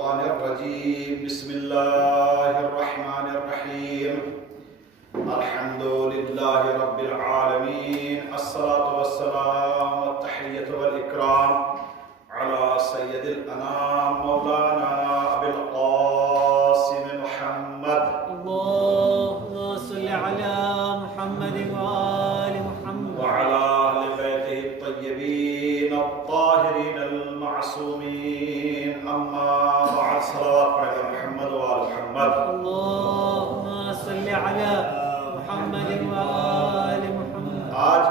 الشيطان الرجيم بسم الله الرحمن الرحيم الحمد لله رب العالمين الصلاة والسلام والتحية والإكرام على سيد الأنام مولانا أبي القاسم محمد اللهم صل على محمد وآل محمد وعلى أهل بيته الطيبين الطاهرين المعصومين أما بعد صلوات على محمد وآل محمد اللهم صل على محمد وآل محمد. آج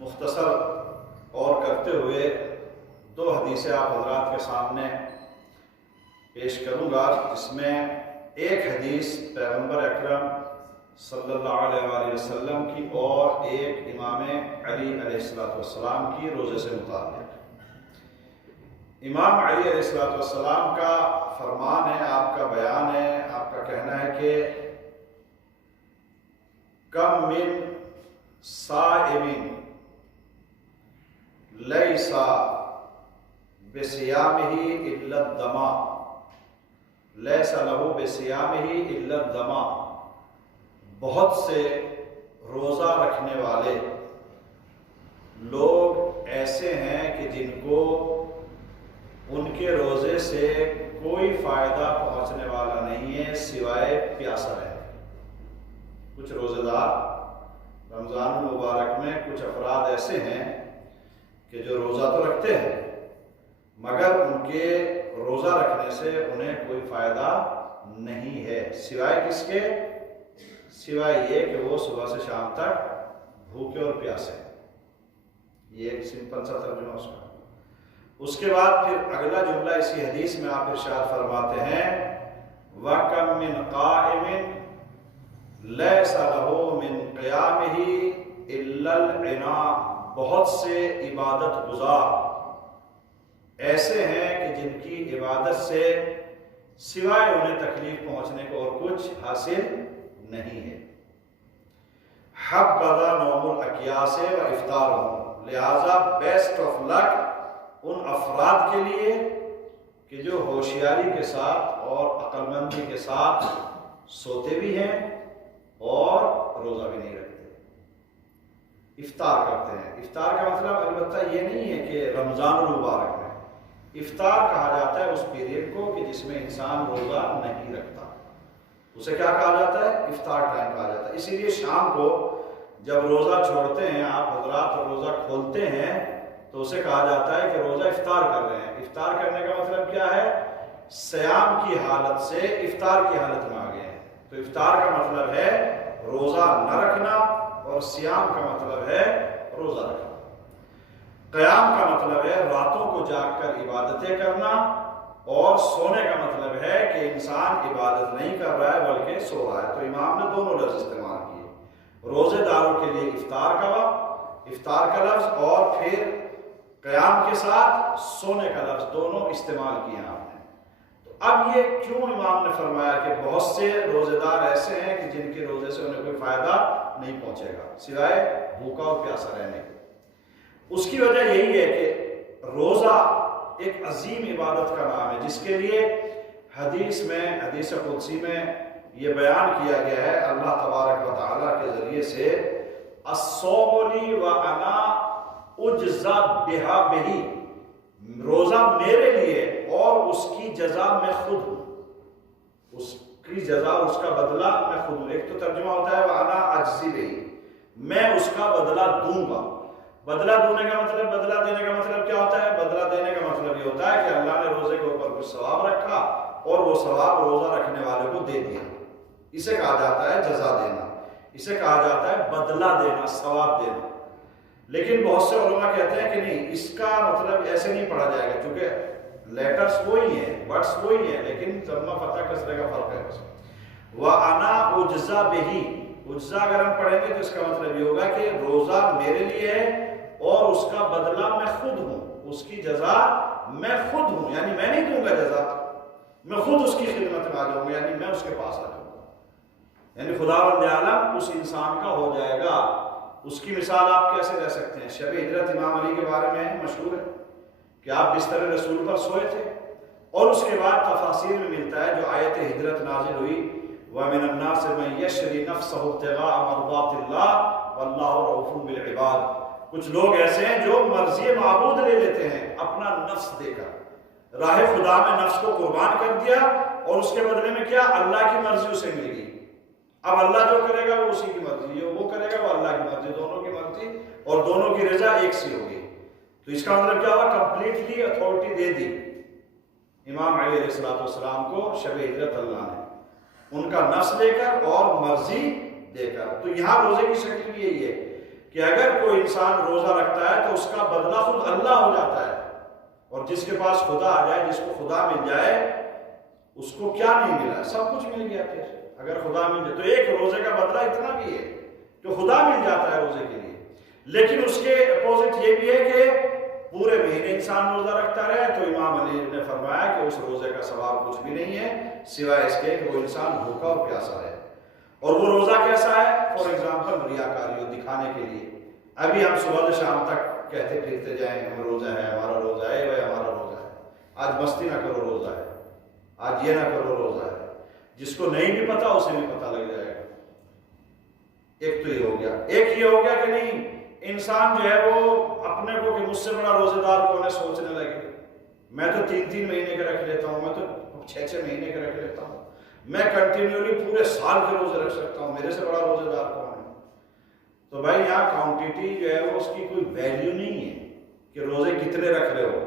مختصر اور کرتے ہوئے دو حدیثیں آپ حضرات کے سامنے پیش کروں گا، جس میں ایک حدیث پیغمبر اکرم صلی اللہ علیہ وآلہ وسلم کی اور ایک امام علی علیہ السلام کی روزے سے متعلق. امام علی علیہ السلام کا فرمان ہے، آپ کا بیان ہے، آپ کا کہنا ہے کہ کم من صائم لیس بصیامہ الا الدما لیس لہ بصیامہ الا الدما. بہت سے روزہ رکھنے والے لوگ ایسے ہیں کہ جن کو ان کے روزے سے کوئی فائدہ پہنچنے والا نہیں ہے سوائے پیاسا رہنے. کچھ روزے دار رمضان المبارک میں کچھ افراد ایسے ہیں کہ جو روزہ تو رکھتے ہیں مگر ان کے روزہ رکھنے سے انہیں کوئی فائدہ نہیں ہے سوائے کس کے؟ سوائے یہ کہ وہ صبح سے شام تک بھوکے اور پیاسے. یہ ایک سمپل سا ترجمہ اس کا. اس کے بعد پھر اگلا جملہ اسی حدیث میں آپ ارشاد فرماتے ہیں وَكَمْ مِنْ قَائِمٍ لَيْسَ لَهُ مِنْ قِيَامِهِ إِلَّا الْعِنَاءُ. بہت سے عبادت گزار ایسے ہیں کہ جن کی عبادت سے سوائے انہیں تکلیف پہنچنے کو اور کچھ حاصل نہیں ہے. حبذا نوم الاکیاس و افطارہم. لہذا بیسٹ آف لک ان افراد کے لیے کہ جو ہوشیاری کے ساتھ اور عقل مندی کے ساتھ سوتے بھی ہیں اور روزہ بھی نہیں رکھتے، افطار کرتے ہیں. افطار کا مطلب البتہ یہ نہیں ہے کہ رمضان المبارک میں افطار کہا جاتا ہے اس پیریڈ کو کہ جس میں انسان روزہ نہیں رکھتا، اسے کیا کہا جاتا ہے؟ افطار ٹائم کہا جاتا ہے. اسی لیے شام کو جب روزہ چھوڑتے ہیں آپ حضرات اور روزہ کھولتے ہیں تو اسے کہا جاتا ہے کہ روزہ افطار کر رہے ہیں. افطار کرنے کا مطلب کیا ہے؟ صیام کی حالت سے افطار کی حالت میں آ گئے ہیں. تو افطار کا مطلب ہے روزہ نہ رکھنا اور صیام کا مطلب ہے روزہ رکھنا. قیام کا مطلب ہے راتوں کو جاگ کر عبادتیں کرنا، اور سونے کا مطلب ہے کہ انسان عبادت نہیں کر رہا ہے بلکہ سو رہا ہے. تو امام نے دونوں لفظ استعمال کیے، روزے داروں کے لیے افطار کا لفظ اور پھر قیام کے ساتھ سونے کا لفظ دونوں استعمال کیے آپ نے. تو اب یہ کیوں امام نے فرمایا کہ بہت سے روزے دار ایسے ہیں کہ جن کے روزے سے انہیں کوئی فائدہ نہیں پہنچے گا سوائے بھوکا اور پیاسا رہنے کے؟ اس کی وجہ یہی ہے کہ روزہ ایک عظیم عبادت کا نام ہے جس کے لیے حدیث قدسی میں یہ بیان کیا گیا ہے اللہ تبارک و تعالیٰ کے ذریعے سے الصوم لی وانا اجزا بہا بہی. روزہ میرے لیے اور اس کی جزا میں خود ہوں، اس کی جزا اس کا بدلہ میں خود ہوں. ایک تو ترجمہ ہوتا ہے وانا اجزی بہی، میں اس کا بدلہ دوں گا. بدلہ دینے کا مطلب کیا ہوتا ہے؟ بدلہ دینے کا مطلب یہ ہوتا ہے کہ اللہ نے روزے کے اوپر کچھ ثواب رکھا اور وہ ثواب روزہ رکھنے والے کو دے دیا. اسے کہا جاتا ہے جزا دینا، اسے کہا جاتا ہے بدلہ دینا، ثواب دینا. لیکن بہت سے علماء کہتے ہیں کہ نہیں، اس کا مطلب ایسے نہیں پڑھا جائے گا چونکہ لیٹرز وہی ہیں، ورڈز وہی ہیں، لیکن ضمہ فتح کسرے کا فرق ہے. وَأَنَا أُجْزَى بِهِ، اجزا اگر ہم پڑھیں گے تو اس کا مطلب یہ ہوگا کہ روزہ میرے لیے ہے اور اس کا بدلہ میں خود ہوں، اس کی جزا میں خود ہوں. یعنی میں نہیں دوں گا جزا، میں خود اس کی خدمت میں آ جاؤں گا، یعنی میں اس کے پاس آ جاؤں گا. یعنی خداوند عالم اس انسان کا ہو جائے گا. اس کی مثال آپ کیسے لے سکتے ہیں؟ شب ہجرت امام علی کے بارے میں مشہور ہے کہ آپ بستر رسول پر سوئے تھے اور اس کے بعد تفاسیر میں ملتا ہے جو آیت ہجرت نازل ہوئی وَمِنَ النَّاسِ مَن يَشْرِي نَفْسَهُ ابْتِغَاءَ مَرْضَاتِ اللَّهِ وَاللَّهُ رَءُوفٌ بِالْعِبَادِ۔ کچھ لوگ ایسے ہیں جو مرضی معبود لے لیتے ہیں اپنا نفس دے کر، راہ خدا میں نفس کو قربان کر دیا اور اس کے بدلے میں کیا؟ اللہ کی مرضی اسے مل گئی۔ اب اللہ جو کرے گا وہ اسی کی مرضی ہے، وہ کرے گا وہ اللہ کی مرضی، دونوں کی مرضی اور دونوں کی رضا ایک سی ہوگی۔ تو اس کا مطلب کیا ہوا؟ کمپلیٹلی اتھارٹی دے دی امام علی علیہ السلام کو شب ہجرت اللہ نے، ان کا نفس دے کر اور مرضی دے کر۔ تو یہاں روزے کی شکل بھی یہی ہے کہ اگر کوئی انسان روزہ رکھتا ہے تو اس کا بدلہ خود اللہ ہو جاتا ہے، اور جس کے پاس خدا آ جائے، جس کو خدا مل جائے، اس کو کیا نہیں ملا؟ سب کچھ مل گیا۔ پھر اگر خدا مل جائے تو ایک روزے کا بدلہ اتنا بھی ہے کہ خدا مل جاتا ہے روزے کے لیے، لیکن اس کے اپوزٹ یہ بھی ہے کہ پورے مہینے انسان روزہ رکھتا رہے تو امام علی نے فرمایا کہ اس روزے کا ثواب کچھ بھی نہیں ہے سوائے اس کے کہ وہ انسان بھوکا اور پیاسا ہے۔ اور وہ روزہ کیسا ہے؟ فار ایگزامپل ریاکاری ہو، دکھانے کے لیے۔ ابھی ہم صبح سے شام تک کہتے پھرتے جائیں ہم روزہ ہے، ہمارا روزہ ہے، بھائی ہمارا روزہ ہے، آج مستی نہ کرو روزہ ہے، آج یہ نہ کرو روزہ ہے۔ جس کو نہیں بھی پتا اسے بھی پتا لگ جائے گا۔ ایک تو یہ ہو گیا، ایک یہ ہو گیا کہ نہیں انسان جو ہے وہ اپنے کو کہ مجھ سے بڑا روزے دار کون ہے سوچنے لگے، میں تو 3 مہینے کا رکھ لیتا ہوں، میں تو 6 مہینے کا رکھ لیتا ہوں، میں کنٹینیولی پورے سال کے روزے رکھ سکتا ہوں، میرے سے بڑا روزے دار کون ہے؟ تو بھائی یہاں کوانٹیٹی جو ہے وہ اس کی کوئی ویلیو نہیں ہے کہ روزے کتنے رکھ رہے ہو،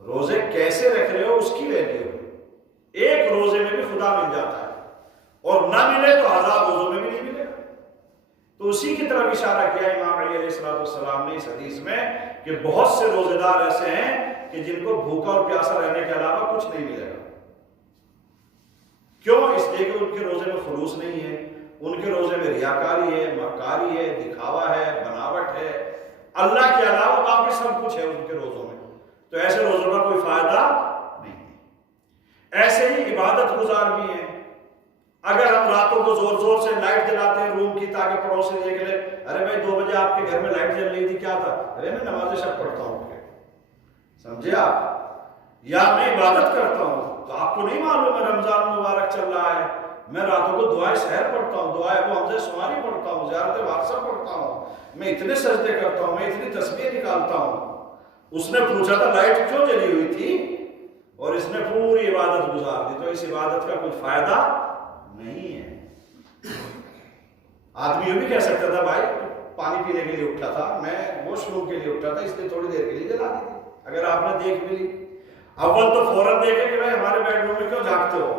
روزے کیسے رکھ رہے ہو اس کی ویلیو ہے۔ ایک روزے میں بھی خدا مل جاتا ہے اور نہ ملے تو 1000 روزوں میں بھی نہیں ملے گا۔ تو اسی کی طرف اشارہ کیا امام علی علیہ السلام نے اس حدیث میں کہ بہت سے روزے دار ایسے ہیں کہ جن کو بھوکا اور پیاسا رہنے کے علاوہ کچھ نہیں ملے گا۔ کیوں؟ اس لیے کہ ان کے روزے میں خلوص نہیں ہے، ان کے روزے میں ریاکاری ہے، مکاری ہے، دکھاوا ہے، بناوٹ ہے، اللہ کے علاوہ باقی سب کچھ ہے ان کے روزوں میں۔ تو ایسے روزوں کا کوئی فائدہ نہیں ہے۔ ایسے ہی عبادت گزار بھی ہیں۔ اگر ہم راتوں کو زور زور سے لائٹ جلاتے ہیں روم کی تاکہ پڑوسی دیکھ لے، ارے بھائی 2 بجے آپ کے گھر میں لائٹ جل رہی تھی، کیا تھا؟ ارے میں نماز شب پڑھتا ہوں، سمجھے آپ؟ یا میں عبادت کرتا ہوں، تو آپ کو نہیں معلوم ہے رمضان مبارک چل رہا ہے، میں راتوں کو دعائیں سحر پڑھتا ہوں، دعائیں ابو حمزہ سواری پڑھتا ہوں، زیارت وارثہ پڑھتا ہوں، میں اتنے سجدے کرتا ہوں، میں اتنی تسبیح نکالتا ہوں۔ اس نے پوچھا تھا لائٹ کیوں جلی ہوئی تھی، اور اس نے پوری عبادت گزار دی۔ تو اس عبادت کا کچھ فائدہ نہیں ہے۔ آدمی یہ بھی کہہ سکتا تھا بھائی پانی پینے کے لیے اٹھا تھا، میں واش روم کے لیے اٹھا تھا، اس لیے تھوڑی دیر کے لیے جلا دی تھی۔ اگر آپ نے دیکھ بھی لی، اول تو فوراً دیکھے کہ بھائی ہمارے بیڈ روم میں کیوں جھانکتے ہو،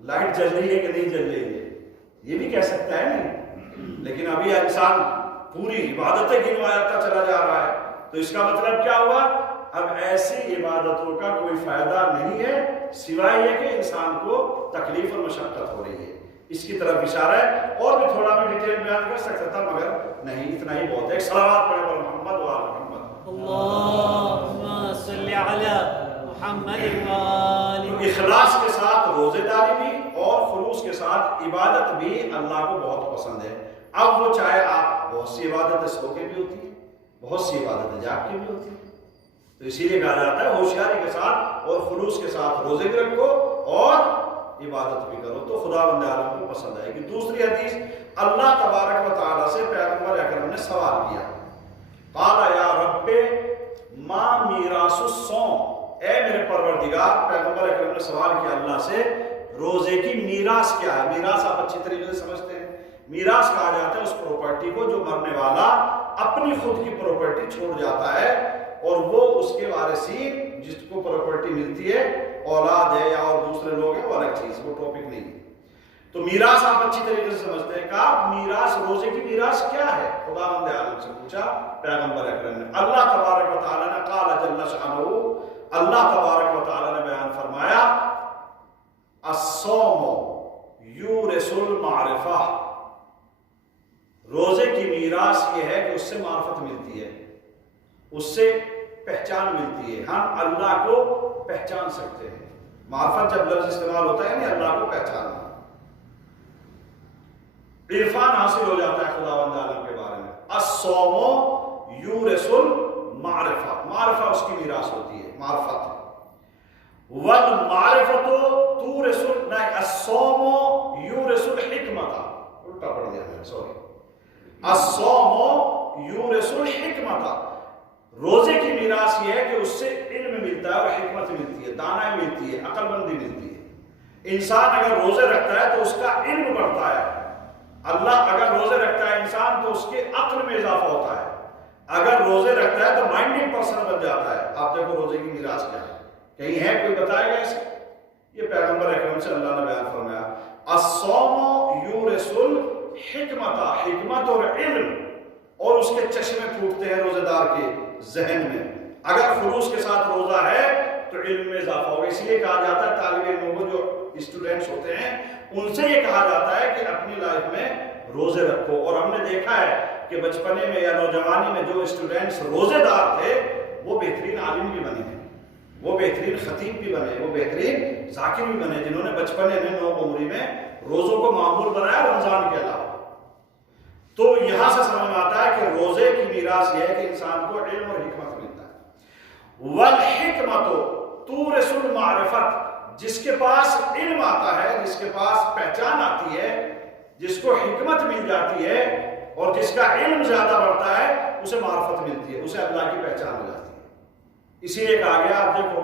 لائٹ جل رہی ہے کہ نہیں جل رہی ہے، یہ بھی کہہ سکتا ہے نہیں۔ لیکن ابھی انسان پوری عبادتیں گنواتا چلا جا رہا ہے، تو اس کا مطلب کیا ہوا؟ اب ایسی عبادتوں کا کوئی فائدہ نہیں ہے سوائے یہ کہ انسان کو تکلیف اور مشقت ہو رہی ہے۔ اس کی طرف اشارہ ہے، اور بھی تھوڑا میں ڈیٹیل بیان کر سکتا تھا مگر نہیں، اتنا ہی بہت ہے۔ ایک صلوات پڑھیں پر محمد و آل محمد۔ اللہم صلی علی محمد و آل محمد۔ اخلاص کے ساتھ روزے داری بھی اور خلوص کے ساتھ عبادت بھی اللہ کو بہت پسند ہے۔ اب وہ چاہے آپ بہت سی عبادتیں سو کے بھی ہوتی ہیں، بہت سی عبادتیں جاگ کے بھی ہوتی ہیں، تو اسی لیے کہا جاتا ہے ہوشیاری کے ساتھ اور خلوص کے ساتھ روزے بھی رکھو اور عبادت بھی کرو، تو خداوند عالم کو پسند آئے گی۔ دوسری حدیث، اللہ تبارک و تعالیٰ سے پیغمبر اکرم نے سوال کیا، قال یا رب ما میراث الصوم، اے میرے پروردگار، پیغمبر اکرم نے سوال کیا اللہ سے روزے کی میراث کیا ہے۔ میراث آپ اچھی طریقے سے سمجھتے ہیں، میراث کہا جاتا ہے اس پراپرٹی کو جو مرنے والا اپنی خود کی پراپرٹی چھوڑ جاتا ہے اور وہ اس کے وارثین جس کو پراپرٹی ملتی ہے اولاد ہے یا اور دوسرے لوگ ہیں، وہ الگ چیز، وہ ٹاپک نہیں ہے۔ تو میراث آپ اچھی طریقے سے سمجھتے ہیں۔ کہا میراث، روزے کی میراث کیا ہے؟ خداوند عالم سے پوچھا پیغمبر اکرم نے۔ اللہ تبارک و تعالیٰ نے قال جل شانہ، اللہ تبارک و تعالیٰ نے بیان فرمایا الصوم یورث المعرفہ، روزے کی میراث یہ ہے کہ اس سے معرفت ملتی ہے، اس سے پہچان ملتی ہے، ہم اللہ کو پہچان سکتے ہیں۔ معرفت جب لفظ استعمال ہوتا ہے یعنی اللہ کو پہچاننا، عرفان حاصل ہو جاتا ہے خداوند عالم کے بارے میں۔ الصوم یورث المعرفہ، معرفہ اس کی میراث ہوتی ہے، معرفت۔ والمعرفت تورث الصوم یورث الحکمت، الٹا پڑھ دیا میں نے، سوری، الصوم یورث الحکمت، روزے کی میراث یہ ہے کہ اس سے علم ملتا ہے اور حکمت ملتی ہے، دانائی ملتی ہے، عقل مندی ملتی ہے۔ انسان اگر روزے رکھتا ہے تو اس کا علم بڑھتا ہے، اللہ اگر روزے رکھتا ہے انسان تو اس کے عقل میں اضافہ ہوتا ہے، اگر روزے رکھتا ہے تو مائنڈنگ پرسن بن جاتا ہے۔ آپ دیکھو روزے کی میراث کیا ہے، کہیں ہے کوئی بتائے گا اسے؟ یہ پیغمبر اکرم سے اللہ نے بیان فرمایا، الصوم یورث الحکمت، حکمت اور علم، اور اس کے چشمے پھوٹتے ہیں روزے دار کے ذہن میں۔ اگر خلوص کے ساتھ روزہ ہے تو علم میں اضافہ ہوگا۔ اس لیے کہا جاتا ہے طالب علموں کو، جو اسٹوڈنٹس ہوتے ہیں ان سے یہ کہا جاتا ہے کہ اپنی لائف میں روزے رکھو۔ اور ہم نے دیکھا ہے کہ بچپنے میں یا نوجوانی میں جو اسٹوڈنٹس روزے دار تھے وہ بہترین عالم بھی بنے ہیں، وہ بہترین خطیب بھی بنے، وہ بہترین ذاکر بھی بنے، جنہوں نے بچپنے میں نوعمری میں روزوں کو معمول بنایا رمضان کے علاوہ۔ تو یہاں سے سمجھ میں آتا ہے کہ روزے کی میراث یہ ہے کہ انسان کو علم اور حکمت ملتا ہے۔ والحکمت تورث المعرفت، جس کے پاس علم آتا ہے، جس کے پاس پہچان آتی ہے، جس کو حکمت مل جاتی ہے اور جس کا علم زیادہ بڑھتا ہے، اسے معرفت ملتی ہے، اسے اللہ کی پہچان ہو جاتی ہے۔ اسی لیے کہا گیا، آپ دیکھو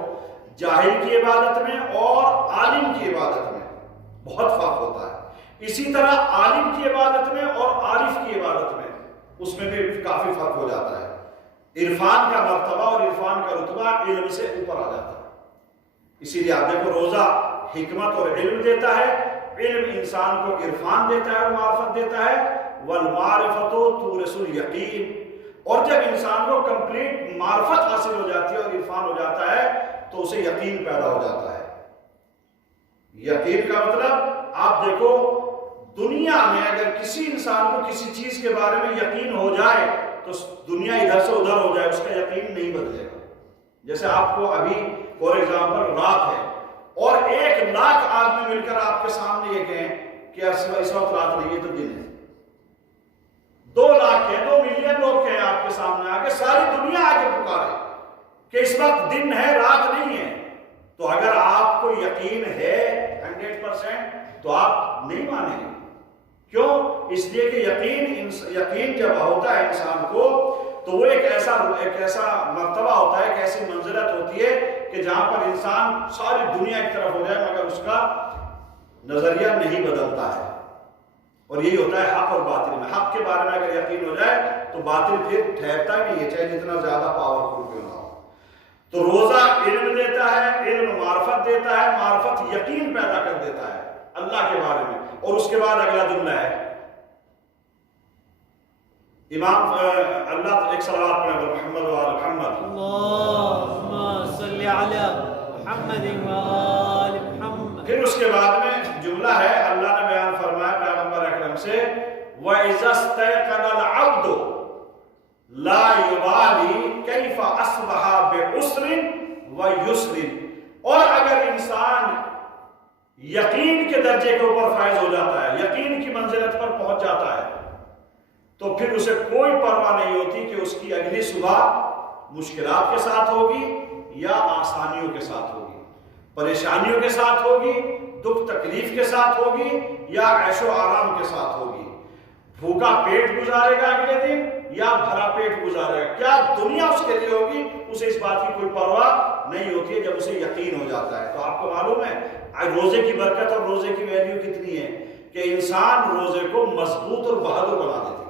جاہل کی عبادت میں اور عالم کی عبادت میں بہت فرق ہوتا ہے، اسی طرح عالم کی عبادت میں اور عارف کی عبادت میں اس میں بھی کافی فرق ہو جاتا ہے۔ عرفان کا مرتبہ اور عرفان کا رتبہ علم سے اوپر آ جاتا ہے۔ اسی لیے آپ دیکھو روزہ حکمت اور علم دیتا ہے، علم انسان کو عرفان دیتا ہے اور معرفت دیتا ہے۔ والمعرفت تورث الیقین، اور جب انسان کو کمپلیٹ معرفت حاصل ہو جاتی ہے اور عرفان ہو جاتا ہے تو اسے یقین پیدا ہو جاتا ہے۔ یقین کا مطلب آپ دیکھو دنیا میں اگر کسی انسان کو کسی چیز کے بارے میں یقین ہو جائے تو دنیا ادھر سے ادھر ہو جائے، اس کا یقین نہیں بدلے گا۔ جیسے آپ کو ابھی فور ایگزامپل رات ہے اور 1,00,000 آدمی مل کر آپ کے سامنے یہ کہیں کہ اس وقت رات نہیں ہے تو دن ہے، 2,00,000 کہیں، 2 ملین لوگ کہیں آپ کے سامنے آ کے، ساری دنیا آگے پکارے کہ اس وقت دن ہے رات نہیں ہے، تو اگر آپ کو یقین ہے 100% تو آپ نہیں مانیں گے۔ کیوں؟ اس لیے کہ یقین جب ہوتا ہے انسان کو تو وہ ایک ایسا مرتبہ ہوتا ہے، ایک ایسی منزلت ہوتی ہے کہ جہاں پر انسان ساری دنیا ایک طرف ہو جائے مگر اس کا نظریہ نہیں بدلتا ہے۔ اور یہی ہوتا ہے حق اور باطل میں۔ حق کے بارے میں اگر یقین ہو جائے تو باطل پھر ٹھہرتا نہیں ہے، چاہے جتنا زیادہ پاورفل کیوں نہ ہو۔ تو روزہ علم دیتا ہے، علم معرفت دیتا ہے، معرفت یقین پیدا کر دیتا ہے اللہ کے بارے میں۔ اور اس کے بعد اگلا جملہ ہے امام اللہ ایک صلوات پڑھیں محمد و آل محمد، اللہم صلی علی محمد و آل محمد۔ پھر اس کے بعد میں جملہ ہے اللہ نے بیان فرمایا پیغمبر اکرم سے، وَإِذَا اسْتَيْقَنَ الْعَبْدُ لَا يُبَالِي كَيْفَ أَصْبَحَ بِعُسْرٍ وَيُسْرٍ، اور اگر انسان یقین کے درجے کے اوپر فائز ہو جاتا ہے، یقین کی منزلت پر پہنچ جاتا ہے، تو پھر اسے کوئی پرواہ نہیں ہوتی کہ اس کی اگلی صبح مشکلات کے ساتھ ہوگی یا آسانیوں کے ساتھ ہوگی، پریشانیوں کے ساتھ ہوگی، دکھ تکلیف کے ساتھ ہوگی یا عیش و آرام کے ساتھ ہوگی، بھوکا پیٹ گزارے گا اگلے دن یا بھرا پیٹ گزارے گا، کیا دنیا اس کے لیے ہوگی، اسے اس بات کی کوئی پرواہ نہیں ہوتی ہے جب اسے یقین ہو جاتا ہے۔ تو آپ کو معلوم ہے روزے کی برکت اور روزے کی ویلیو کتنی ہے کہ انسان روزے کو مضبوط اور بہادر بنا دیتا ہے۔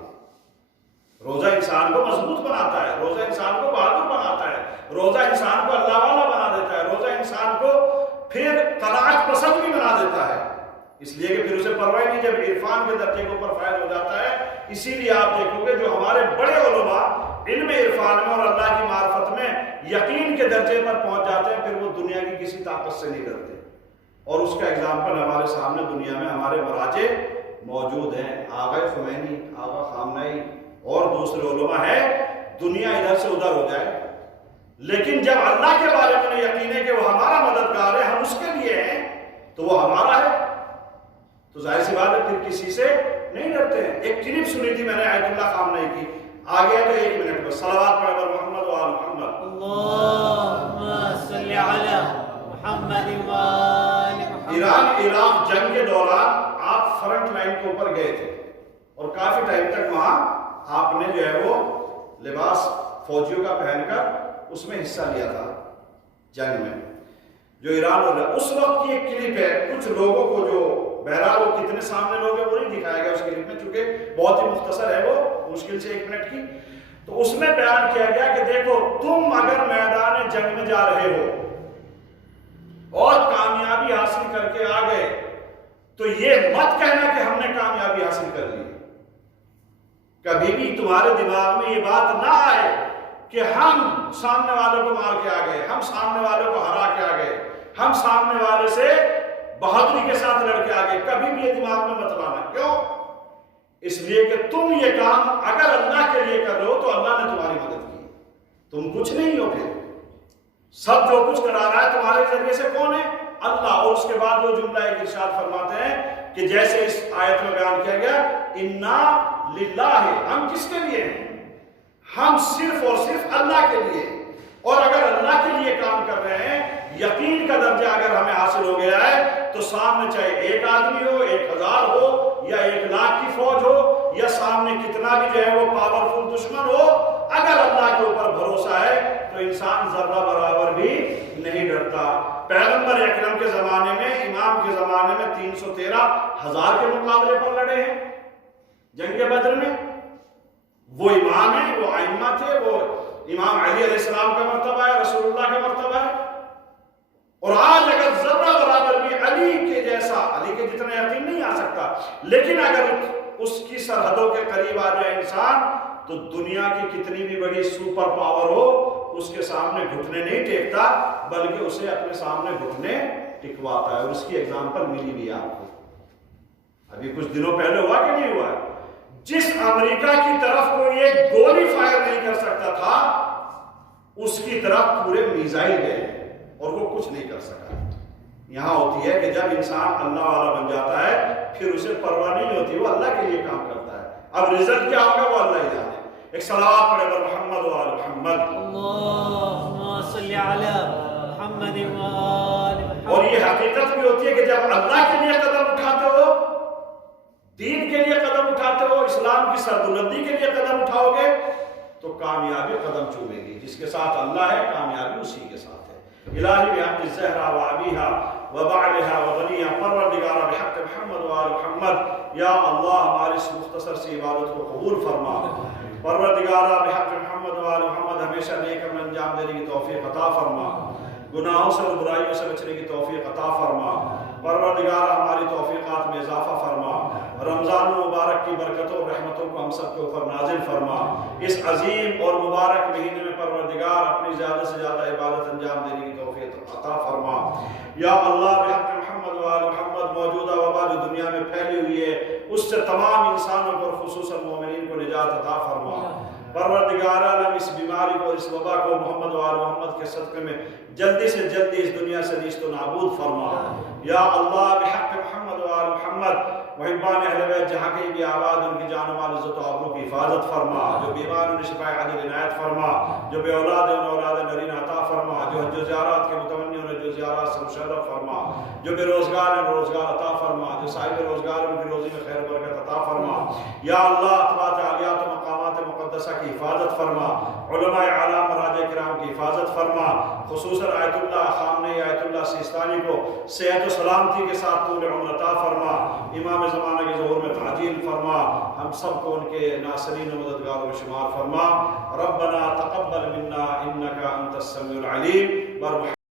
روزہ انسان کو مضبوط بناتا ہے، روزہ انسان کو بہادر بناتا ہے، روزہ انسان کو اللہ والا بنا دیتا ہے، روزہ انسان کو پھر قناعت پسند بھی بنا دیتا ہے، اس لیے کہ پھر اسے پرواہ نہیں جب عرفان کے درجے کے اوپر فائز ہو جاتا ہے۔ اسی لیے آپ دیکھو گے جو ہمارے بڑے علماء علم عرفان میں اور اللہ کی معرفت میں یقین کے درجے پر پہنچ جاتے ہیں، پھر وہ دنیا کی کسی طاقت سے نہیں ڈرتے، اور اس کا اگزامپل ہمارے سامنے دنیا میں ہمارے مراجع موجود ہیں، آغا خمینی، آغا خامنئی اور دوسرے علماء ہیں۔ دنیا ادھر سے ادھر ہو جائے لیکن جب اللہ کے بارے میں یقین ہے کہ وہ ہمارا مددگار ہے، ہم اس کے لیے ہیں، تو وہ ہمارا ہے، تو ظاہر سی بات ہے پھر کسی سے نہیں ڈرتے ہیں۔ ایک کلپ سنی تھی میں نے آیت اللہ خامنئی کی، آگے تو 1 منٹ بس، صلوات پڑھیں محمد و آل محمد۔ اللہم صلی علی محمد وآل محمد. ایران عراق جنگ کے دوران آپ فرنٹ لائن کے اوپر گئے تھے اور کافی ٹائم تک وہاں آپ نے جو ہے وہ لباس فوجیوں کا پہن کر اس میں حصہ لیا تھا جنگ میں جو ایران ہو رہا ہے. اس وقت کی ایک کلپ ہے, کچھ لوگوں کو جو بہرحال وہ کتنے سامنے لوگ ہیں وہ نہیں دکھایا گیا اس کلپ میں, چونکہ بہت ہی مختصر ہے وہ, مشکل سے 1 منٹ کی. تو اس میں بیان کیا گیا کہ دیکھو تم اگر میدان جنگ میں جا رہے ہو اور کامیابی حاصل کر کے آ گئے تو یہ مت کہنا کہ ہم نے کامیابی حاصل کر لی. کبھی بھی تمہارے دماغ میں یہ بات نہ آئے کہ ہم سامنے والوں کو مار کے آ گئے, ہم سامنے والوں کو ہرا کے آ گئے, ہم سامنے والے سے بہادری کے ساتھ لڑ کے آ گئے. کبھی بھی یہ دماغ میں مت لانا. کیوں؟ اس لیے کہ تم یہ کام اگر اللہ کے لیے کر رہے ہو تو اللہ نے تمہاری مدد کی, تم کچھ نہیں ہو. پھر سب جو کچھ کرا رہا ہے تمہارے ذریعے سے کون ہے؟ اللہ. اور اس کے بعد وہ جملہ ایک ارشاد فرماتے ہیں کہ جیسے اس آیت میں بیان کیا گیا, انا للہ, ہم کس کے لیے ہیں؟ ہم صرف اور صرف اللہ کے لیے. اور اگر اللہ کے لیے کام کر رہے ہیں, یقین کا درجہ اگر ہمیں حاصل ہو گیا ہے تو سامنے چاہے 1 آدمی ہو, 1000 ہو یا 1 لاکھ کی فوج ہو یا سامنے کتنا بھی جو ہے وہ پاورفل دشمن ہو, اگر اللہ کے اوپر بھروسہ ہے تو انسان ذرہ برابر بھی نہیں ڈرتا. پیغمبر اکرم کے زمانے میں, امام کے زمانے میں 313,000 کے مقابلے پر لڑے ہیں جنگ بدر میں. وہ امام ہیں, وہ ائمہ تھے, وہ امام علی علیہ السلام کا مرتبہ ہے, رسول اللہ کا مرتبہ ہے. اور آج اگر ذرہ برابر بھی علی کے جیسا, علی کے جتنا یقین نہیں آ سکتا, لیکن اگر اس کی سرحدوں کے قریب آ جائے انسان تو دنیا کی کتنی بھی بڑی سپر پاور ہو اس کے سامنے گھٹنے نہیں ٹیکتا بلکہ اسے اپنے سامنے گھٹنے ٹکواتا ہے. اور اس کی ایگزامپل ملی بھی آپ کو ابھی کچھ دنوں پہلے ہوا کہ نہیں ہوا. جس امریکہ کی طرف کوئی ایک گولی فائر نہیں کر سکتا تھا اس کی طرف پورے میزائل گئے اور وہ کچھ نہیں کر سکا. یہاں ہوتی ہے کہ جب انسان اللہ والا بن جاتا ہے پھر اسے پرواہ نہیں ہوتی, وہ اللہ کے لیے کام کرتا ہے. اب رزلٹ کیا ہوگا وہ اللہ ہی جانے. ایک صلوات پڑھے بر محمد و آل محمد. اللہم صلی علی محمد و آل محمد. اور یہ حقیقت بھی ہوتی ہے کہ جب اللہ کے لیے قدم اٹھاتے ہو, دین کے لیے قدم اٹھاتے ہو, اسلام کی سربلندی کے لیے قدم اٹھاؤ گے تو کامیابی قدم چومے گی. جس کے ساتھ اللہ ہے کامیابی اسی کے ساتھ ہے. الہی بحق الزہرا و ابیہا و بعلہا و غنیہا, پروردگارہ بحق محمد و آل محمد, یا اللہ ہماری اس مختصر سی عبادت کو قبول فرما. پروردگارہ بحق محمد و آل محمد ہمیشہ نیک عمل انجام دینے کی توفیق عطا فرما, گناہوں سے اور برائیوں سے بچنے کی توفیق عطا فرما. پروردگارہ ہماری توفیقات میں اضافہ فرما. رمضان مبارک کی برکتوں اور رحمتوں کو ہم سب کے اوپر نازل فرما. اس عظیم اور مبارک مہینے میں پروردگار اپنی زیادہ سے زیادہ عبادت انجام دینے کی توفیق عطا فرما. یا اللہ بحق محمد و آل محمد, موجودہ وبا جو دنیا میں پھیلی ہوئی ہے اس سے تمام انسانوں کو اور خصوصاً مومنین کو نجات عطا فرما. پروردگار عالم اس بیماری کو, اس وبا کو محمد و آل محمد کے صدقے میں جلدی سے جلدی اس دنیا سے نیست و نابود فرما. یا اللہ بحق محمد و آل محمد, محبان اہل بیت جہاں کہیں بھی آباد ان کی جان و مال عزت و آبرو کی حفاظت فرما. جو بیمار انہیں شفا عاجل عنایت فرما. جو بے اولاد ہیں انہیں اولاد نرین عطا فرما. جو حج و زیارات کے متمنی انہیں جو زیارات سے مشرف فرما. جو بے روزگار ہیں روزگار عطا فرما. جو صاحب روزگار ان کی روزی میں خیر برکت عطا فرما. یا اللہ اطلاعات عالیات و مقامات مقدسہ کی حفاظت فرما. علماء اعلیٰ مراجع کرام کی حفاظت فرما. خصوصاً آیت اللہ خامنہ آیت اللہ سیستانی کو صحت و سلامتی کے ساتھ طول عمر عطا فرما. امام زمانہ کے ظہور میں تعجیل فرما. ہم سب کو ان کے ناصرین و مددگاروں میں شمار فرما. ربنا تقبل منا انک انت السمیع العلیم.